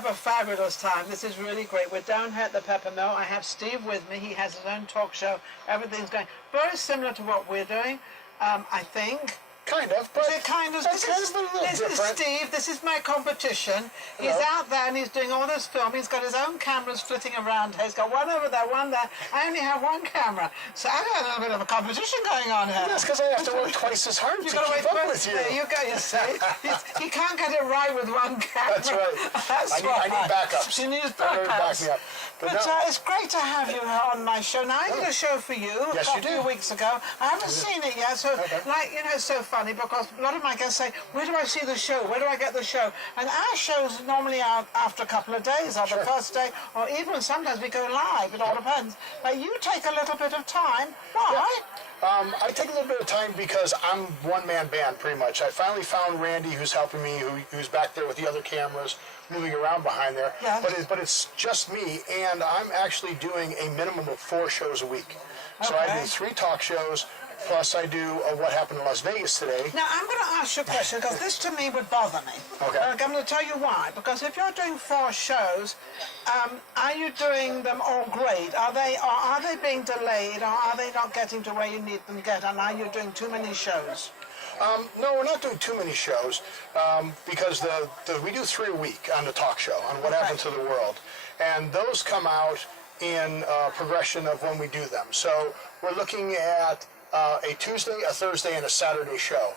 have a fabulous time. This is really great. We're down here at the Peppermill. I have Steve with me. He has his own talk show. Everything's going very similar to what we're doing, I think. Kind of, but this is Steve. This is my competition. He's out there and he's doing all this film. He's got his own cameras flitting around here. He's got one over there, one there. I only have one camera. So I got a little bit of a competition going on here. Yes, because I have to work twice as hard to keep up with you. There you go, you see. He can't get it right with one camera. That's right. I need backups. She needs backups. Back me up. But it's great to have you on my show. Now, I did a show for you a few weeks ago. I haven't seen it yet, so, it's so funny because a lot of my guests say, where do I see the show? Where do I get the show? And our show's normally out after a couple of days, or the first day, or even sometimes we go live. It all depends. But you take a little bit of time. Why? I take a little bit of time because I'm one-man band, pretty much. I finally found Randy, who's helping me, who's back there with the other cameras, moving around behind there. Yeah. But it's just me, and I'm actually doing a minimum of 4 shows a week. So I do 3 talk shows, plus I do What Happened in Las Vegas today. Now, I'm going to ask you a question, because this to me would bother me. Okay. I'm going to tell you why. Because if you're doing 4 shows, are you doing them all great? Are they being delayed, or are they not getting to where you need them to get? And are you doing too many shows? No, we're not doing too many shows, because we do 3 a week on the talk show, on What Happened to the World. And those come out in progression of when we do them. So we're looking at a Tuesday, a Thursday, and a Saturday show.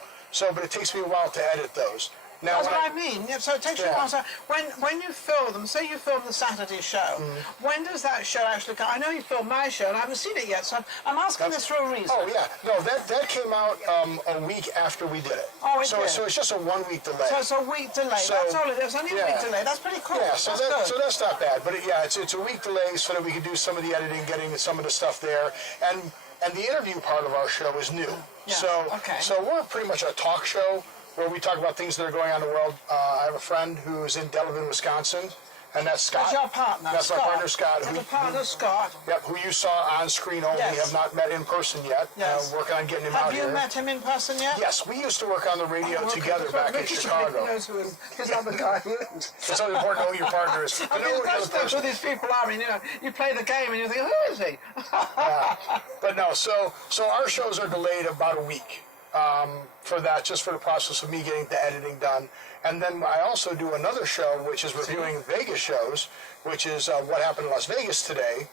But it takes me a while to edit those. Now, that's what I mean. So it takes you a while. So when you film them, say you film the Saturday show, when does that show actually come? I know you filmed my show, and I haven't seen it yet, so I'm asking this for a reason. Oh, yeah. No, that came out a week after we did it. Oh, it did. So it's just a 1-week delay. So it's a week delay. That's all it is. Only a week delay. That's pretty cool. Yeah, so that's not bad. But it's a week delay so that we can do some of the editing, getting some of the stuff there. And the interview part of our show is new. Yeah. So we're pretty much a talk show where we talk about things that are going on in the world. I have a friend who's in Delavan, Wisconsin, and that's Scott. That's your partner, That's Scott. my partner, Scott. That's your partner, Scott. Yep, who you saw on screen only. Yes. Have not met in person yet. Yes. Working on getting him out here. Have you met him in person yet? Yes, we used to work on the radio together back in Chicago. Knows who his other guy is. It's so important to know who your partner is. I mean, that's who these people are. I mean, you play the game and you think, who is he? But no, so our shows are delayed about a week. For that, just for the process of me getting the editing done. And then I also do another show, which is reviewing Vegas shows, which is What Happened in Las Vegas today.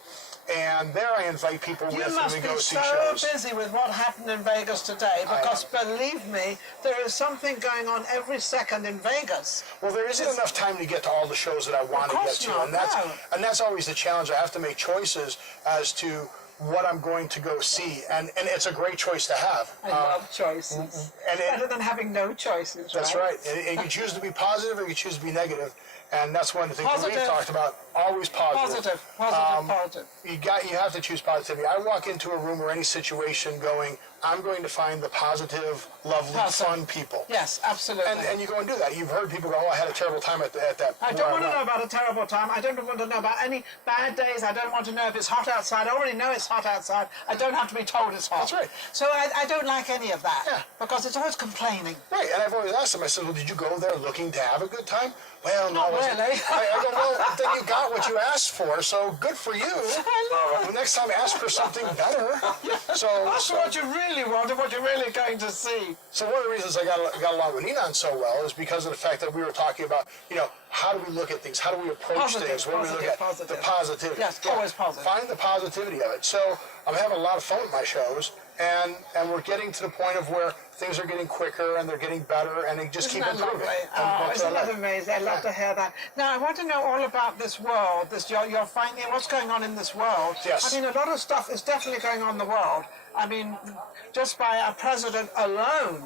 And there I invite people with and we go see shows. You must be so busy with what happened in Vegas today, because believe me, there is something going on every second in Vegas. Well, there isn't enough time to get to all the shows that I want to get to. And that's always the challenge. I have to make choices as to what I'm going to go see, and it's a great choice to have. I love choices. Better than having no choices. That's right. And you choose to be positive or you choose to be negative, and that's one of the things that we've talked about. Always positive. Positive. You have to choose positivity. I walk into a room or any situation going, I'm going to find the positive, lovely, fun people. Yes, absolutely. And you go and do that. You've heard people go, oh, I had a terrible time at that. I don't want to know about a terrible time. I don't want to know about any bad days. I don't want to know if it's hot outside. I already know it's hot outside. I don't have to be told it's hot. That's right. So I don't like any of that. Yeah. Because it's always complaining. Right, and I've always asked them, I said, well, did you go there looking to have a good time? Well, not really. I go, well, then you got what you asked for, so good for you. I know. The next time, ask for something better. So what you really want and what you're really going to see. So one of the reasons I got along with Ninon so well is because of the fact that we were talking about, how do we look at things? How do we approach things? What do we look at? The positivity. Yes, always positive. Find the positivity of it. So I'm having a lot of fun with my shows, and we're getting to the point of where things are getting quicker and they're getting better, and they just keep improving. Isn't that amazing? I love to hear that. Now, I want to know all about this world, you're finding what's going on in this world. Yes. I mean, a lot of stuff is definitely going on in the world. I mean, just by our president alone,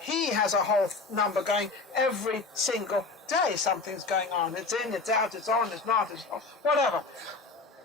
he has a whole number going every single day. Something's going on. It's in, it's out, it's on, it's not, it's off, whatever.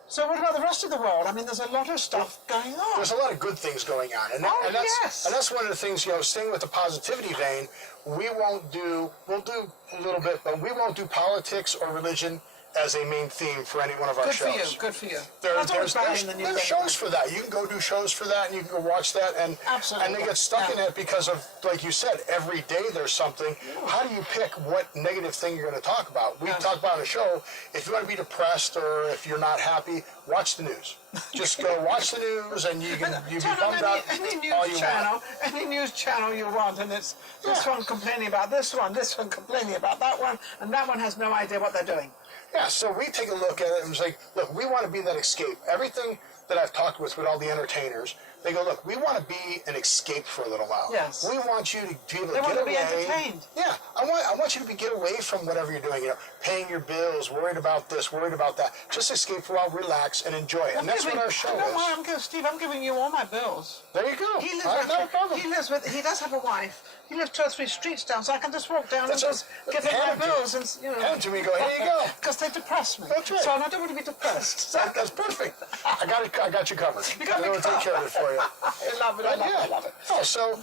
So what about the rest of the world? I mean, there's a lot of stuff going on. There's a lot of good things going on. And that's one of the things, staying with the positivity vein, we'll do a little bit, but we won't do politics or religion as a main theme for any one of our shows. Good for you. There's shows for that. You can go do shows for that, and you can go watch that, and absolutely. And they get stuck in it because of, like you said, every day there's something. How do you pick what negative thing you're going to talk about? We talk about a show. If you want to be depressed or if you're not happy, watch the news. Just go watch the news, and you be bummed out all you want. Any news channel you want, and it's this one complaining about this one complaining about that one, and that one has no idea what they're doing. Yeah, so we take a look at it and it's like, look, we want to be that escape. Everything that I've talked with all the entertainers, they go, look, we want to be an escape for a little while. Yes. We want you to be able to get away. They want to be entertained. Yeah, I want you to get away from whatever you're doing. You know, paying your bills, worried about this, worried about that. Just escape for a while, relax, and enjoy it. And that's what our show is. Steve, I'm giving you all my bills. There you go. He does have a wife. He lives 2 or 3 streets down, so I can just walk down and just give him my bills and hand to me. Go, here you go. Because they depress me. That's right. So I don't want to be depressed. So. That's perfect. I got you covered. You got me covered. Take care of it for you. I love it. I love it. Oh, so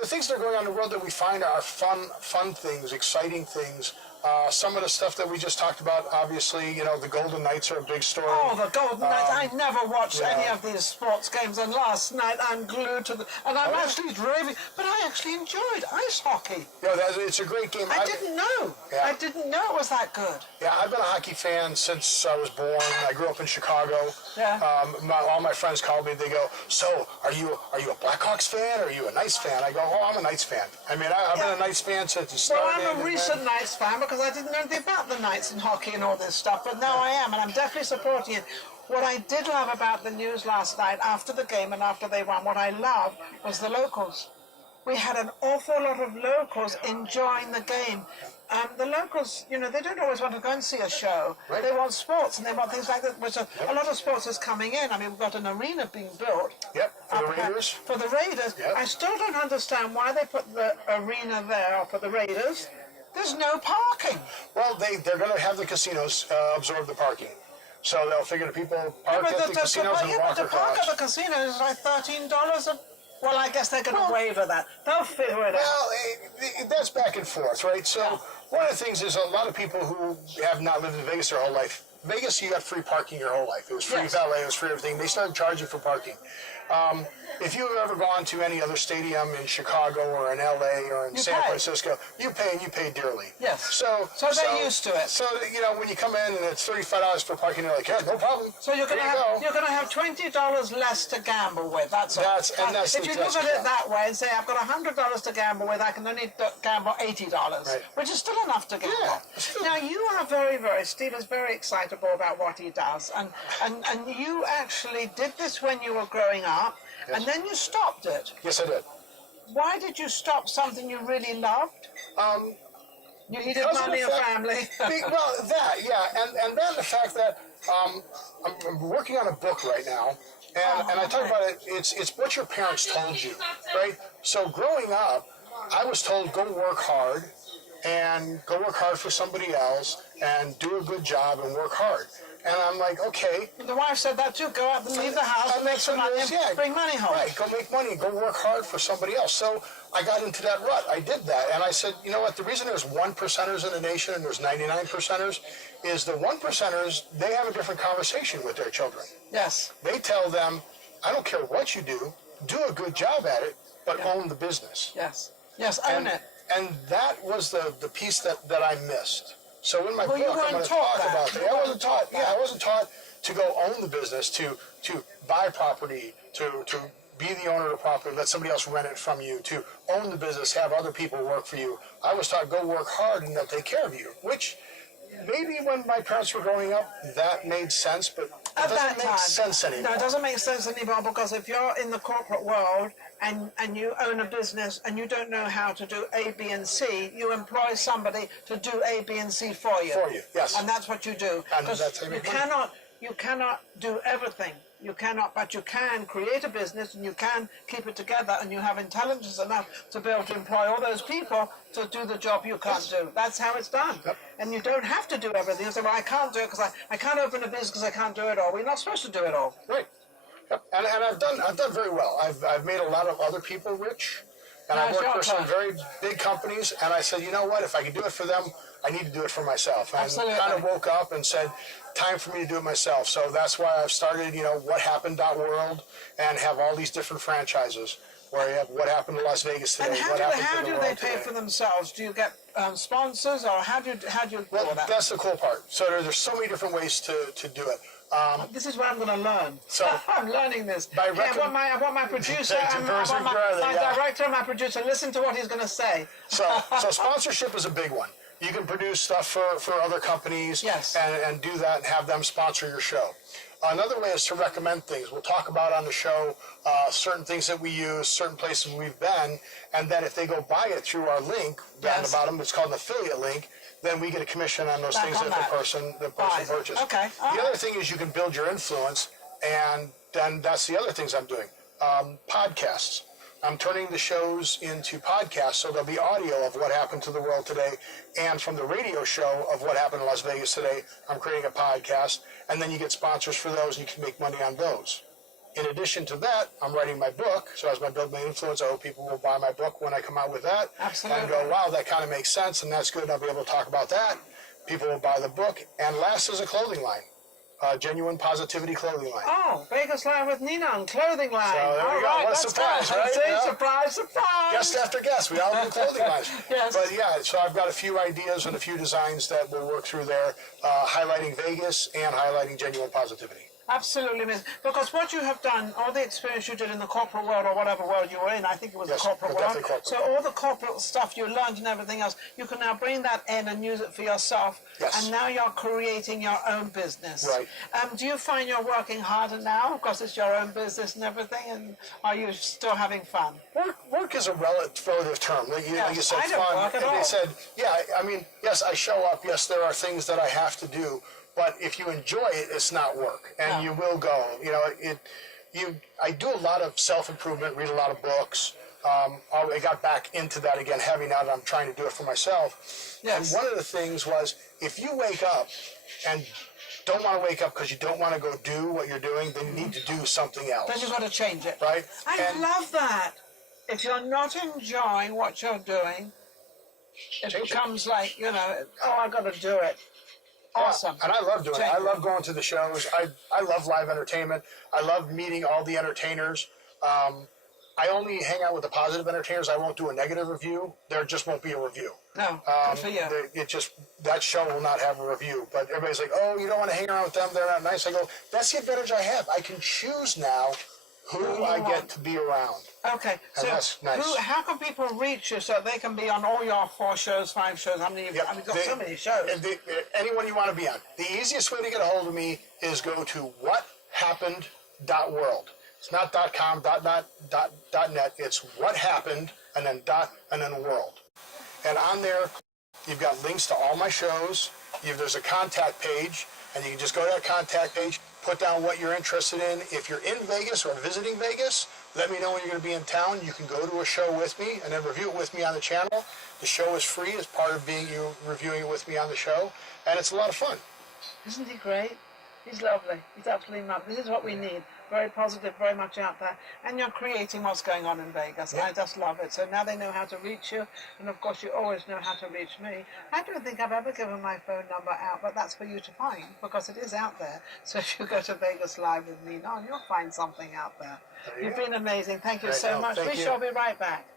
the things that are going on in the world that we find are fun things, exciting things. Some of the stuff that we just talked about, obviously, the Golden Knights are a big story. Oh, the Golden Knights. I never watched any of these sports games, and last night I'm glued to and I'm actually raving, but I actually enjoyed ice hockey. Yeah, it's a great game. I didn't know. Yeah. I didn't know it was that good. Yeah, I've been a hockey fan since I was born. I grew up in Chicago. Yeah. All my friends called me. They go, so are you a Blackhawks fan or are you a Knights fan? I go, I'm a Knights fan. I mean, I've been a Knights fan since it started. Well, I'm a recent Knights fan because I didn't know anything about the Knights and hockey and all this stuff, but now I am, and I'm definitely supporting it. What I did love about the news last night after the game and after they won, what I loved was the locals. We had an awful lot of locals enjoying the game. The locals, they don't always want to go and see a show. Right. They want sports and they want things like that, which a lot of sports is coming in. I mean, we've got an arena being built. Yep, for the Raiders. For the Raiders. Yep. I still don't understand why they put the arena there for the Raiders. There's no parking. Well, they're going to have the casinos absorb the parking. So they'll figure the people park at the casinos and walk across. The park at the casino is like $13 well, I guess they're going to waiver that. They'll figure it out. Well, that's back and forth, right? So one of the things is a lot of people who have not lived in Vegas their whole life. Vegas, you got free parking your whole life. It was free valet, it was free everything. They started charging for parking. If you've ever gone to any other stadium in Chicago or in LA or in San Francisco, you pay and you pay dearly. Yes. So they're used to it. So when you come in and it's $35 for parking, you're like, yeah, no problem. So you're going to have $20 less to gamble with. That's all. If you look at it that way and say, I've got $100 to gamble with, I can only gamble $80, which is still enough to gamble. Yeah, now you are Steve is very excitable about what he does, and you actually did this when you were growing up. Yes. And then you stopped it. Yes, I did. Why did you stop something you really loved? You needed money or family? Well, and then the fact that I'm working on a book right now, and I talk about it, it's what your parents told you, right? So growing up, I was told, go work hard, and go work hard for somebody else, and do a good job and work hard. And I'm like, okay. The wife said that too. Go out and leave the house and make some money, bring money home. Right, go make money, go work hard for somebody else. So I got into that rut. I did that. And I said, you know what, the reason there's 1%ers in the nation and there's 99%ers is the 1%ers, they have a different conversation with their children. Yes. They tell them, I don't care what you do a good job at it, but own the business. Yes. Yes, own it. And that was the piece that I missed. So in my book, I'm going to talk about that. I wasn't taught. Yeah, I wasn't taught to go own the business, to buy property, to be the owner of the property, let somebody else rent it from you, to own the business, have other people work for you. I was taught go work hard and they'll take care of you, which maybe when my parents were growing up, that made sense, but it doesn't make sense anymore. No, it doesn't make sense anymore because if you're in the corporate world and you own a business and you don't know how to do A, B, and C, you employ somebody to do A, B, and C for you. For you, yes. And that's what you do. And that's you cannot do everything. You cannot, but you can create a business and you can keep it together and you have intelligence enough to be able to employ all those people to do the job you can't do. That's how it's done. Yep. And you don't have to do everything. You say, well, I can't do it because I can't open a business because I can't do it all. We're not supposed to do it all. Right. Yep. And I've done very well. I've made a lot of other people rich. And I worked for some very big companies, and I said, you know what, if I can do it for them, I need to do it for myself. And Absolutely. kind of woke up and said, time for me to do it myself. So that's why I've started, whathappened.world and have all these different franchises where you have What Happened to Las Vegas Today. And how do they pay for themselves? Do you get sponsors, or how do you Well, do that? that's the cool part. So there's so many different ways to do it. This is what I'm going to learn. So I'm learning this. By I want my producer, and I want my director and my producer. Listen to what he's going to say. So sponsorship is a big one. You can produce stuff for other companies, yes, and do that and have them sponsor your show. Another way is to recommend things. We'll talk about on the show certain things that we use, certain places we've been, and then if they go buy it through our link down the bottom, it's called an affiliate link, then we get a commission on those things that the person purchased. Okay. The other thing is you can build your influence, and then that's the other things I'm doing. Podcasts. I'm turning the shows into podcasts, so there'll be audio of what happened to the world today, and from the radio show of what happened in Las Vegas today, I'm creating a podcast, and then you get sponsors for those, and you can make money on those. In addition to that, I'm writing my book, so as I build my influence, I hope people will buy my book when I come out with that. Absolutely. And go, wow, that kind of makes sense, and that's good, and I'll be able to talk about that. People will buy the book, and last is a clothing line. Genuine Positivity clothing line. Oh, Vegas Live with Ninon clothing line. So there we go. Right, What a surprise, right? See, Yeah. surprise. Guest after guest. We all do clothing lines. Yes. But yeah, so I've got a few ideas and a few designs that we'll work through there, highlighting Vegas and highlighting genuine positivity. Absolutely, Miss. Because what you have done, all the experience you did in the corporate world or whatever world you were in, I think it was the corporate world. Corporate. So all the corporate stuff you learned and everything else, you can now bring that in and use it for yourself. Yes. And now you're creating your own business. Right. Do you find you're working harder now because it's your own business and everything? And are you still having fun? Work is a relative term. Like you said, I don't fun. work at And all. they said, I mean, yes, I show up. Yes, there are things that I have to do. But if you enjoy it, it's not work, and you will go. I do a lot of self-improvement, read a lot of books. I got back into that again heavy now that I'm trying to do it for myself. Yes. And one of the things was, if you wake up and don't want to wake up because you don't want to go do what you're doing, then you need to do something else. Then you've got to change it. Right? I love that. If you're not enjoying what you're doing, it becomes like, I've got to do it. Awesome. And I love doing it. I love going to the shows. I love live entertainment. I love meeting all the entertainers. I only hang out with the positive entertainers. I won't do a negative review. There just won't be a review. No, good for you. That show will not have a review. But everybody's like, oh, you don't want to hang around with them. They're not nice. I go, that's the advantage I have. I can choose now who I get to be around. Okay, so that's nice. How can people reach you so they can be on all your 4 shows, 5 shows? How many? You've got so many shows. Anyone you want to be on. The easiest way to get a hold of me is go to whathappened.world. It's not .com, .net. It's whathappened and then world. And on there, you've got links to all my shows. There's a contact page, and you can just go to that contact page, put down what you're interested in. If you're in Vegas or visiting Vegas, let me know when you're going to be in town. You can go to a show with me and then review it with me on the channel. The show is free as part of you reviewing it with me on the show, and it's a lot of fun. Isn't he great? He's lovely. He's absolutely lovely. This is what we need. Very positive, very much out there. And you're creating what's going on in Vegas. Yeah. I just love it. So now they know how to reach you. And of course, you always know how to reach me. I don't think I've ever given my phone number out, but that's for you to find because it is out there. So if you go to Vegas Live with Ninon, you'll find something out there. You've been amazing. Thank you so much. We shall be right back.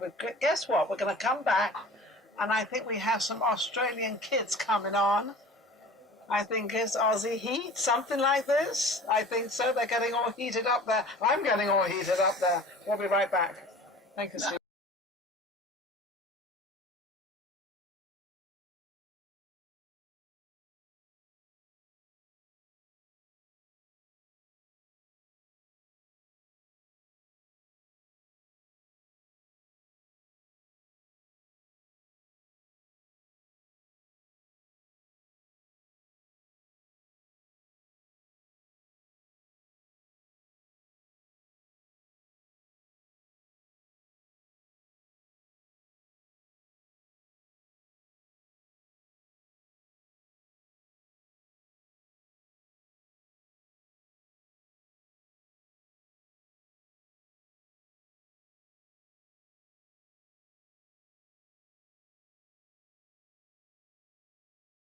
But guess what? We're going to come back, and I think we have some Australian kids coming on. I think it's Aussie Heat, something like this. I think so. They're getting all heated up there. I'm getting all heated up there. We'll be right back. Thank you, Steve.